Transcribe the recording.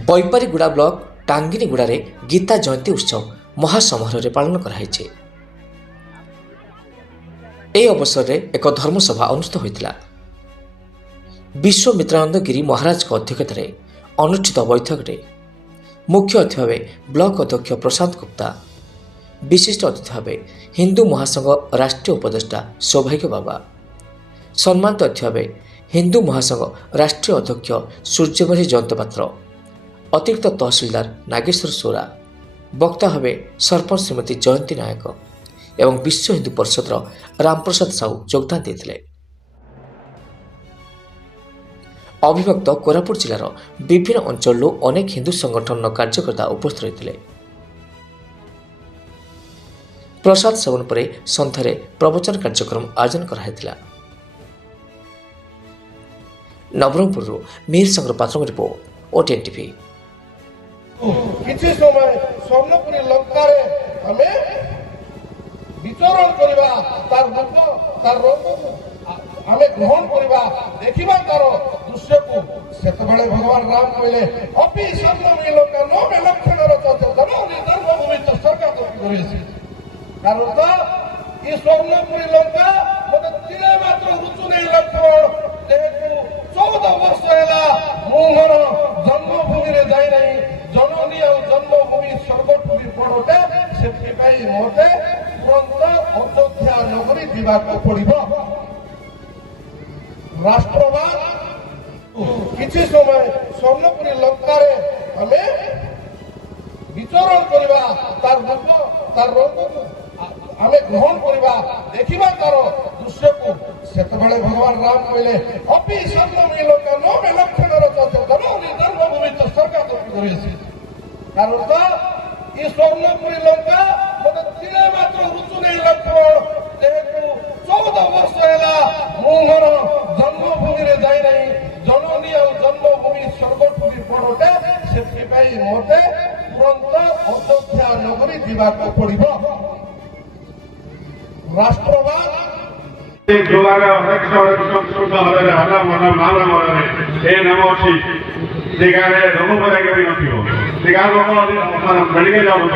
Baipariguda block टांगिनीगुड़ा Gita Jayanti उत्सव महासमारोह पालन कराई। अवसर में एक धर्मसभा अनुष्ठित होता। विश्वमित्रानंद गिरी महाराज अध्यक्षत अनुष्ठित बैठक में मुख्य अतिथि भाव ब्लॉक अध्यक्ष प्रशांत गुप्ता, विशिष्ट अतिथि भाव हिंदू महासंघ राष्ट्रीय उपदेष्टा सौभाग्य बाबा, सम्मानित अतिथि भाव हिंदू महासंघ राष्ट्रीय अध्यक्ष सूर्यमणि जयंत पात्र, अतिरिक्त तहसीलदार नागेश्वर सोरा, वक्ता भाव सरपंच श्रीमती जयंती नायक एवं विश्व हिंदू परिषद रामप्रसाद साहू योगदान देते। अविभक्त कोरापुट जिलार विभिन्न अंचल अनेक हिंदू संगठन कार्यकर्ता उपस्थित रहते। प्रसाद सेवन पर सन्धार प्रवचन कार्यक्रम आयोजन कराइला। नवरंगपुर मीर संग्र पात्र रिपोर्ट ओटीएन टीवी। किसी समय स्वर्णपुरी लंकारे हमें विचरण करवा तार रूप तार रंग हमें ग्रहण करवा देखिबा तार दृश्य को सेतबेले भगवान राम कहले अपि स्वर्णपुरी लंका नवे लक्षण रचते धर्म जन्मभूमि तो सरकार तो करेछि कारण तो ये स्वर्णपुरी लंका मते तिले मात्र रुचु नहीं लक्षण जेहेतु 14 वर्ष हैला मोहर जन्मभूमि रे जाई नहीं जननी और जन्मभूमि सर्वठू बड़टे से मते तुरंत अयोध्या नगरी जावाक पड़ो। राष्ट्रवाद किसी समय स्वर्णपुरी लंकारे हमें विचरण करवा तार रूप तार रंग हमें ग्रहण करवा देखिबा तार दृश्य को सेतबेले भगवान राम कहले अपि स्वर्णपुरी लंका नवे लक्षण रचते धर्म जन्मभूमि तो सरकार तो करेछि कारण तो ये स्वर्णपुरी लंका मते तिले मात्र रुचु नहीं लक्षण जेहेतु 14 वर्ष हैला मोहर जन्मभूमि रे जाई नहीं जननी और जन्मभूमि सर्वठू बड़टे से मते तुरंत अयोध्या नगरी जावाक पड़ो। राष्ट्रवाद रोग मेडिकल जाऊँ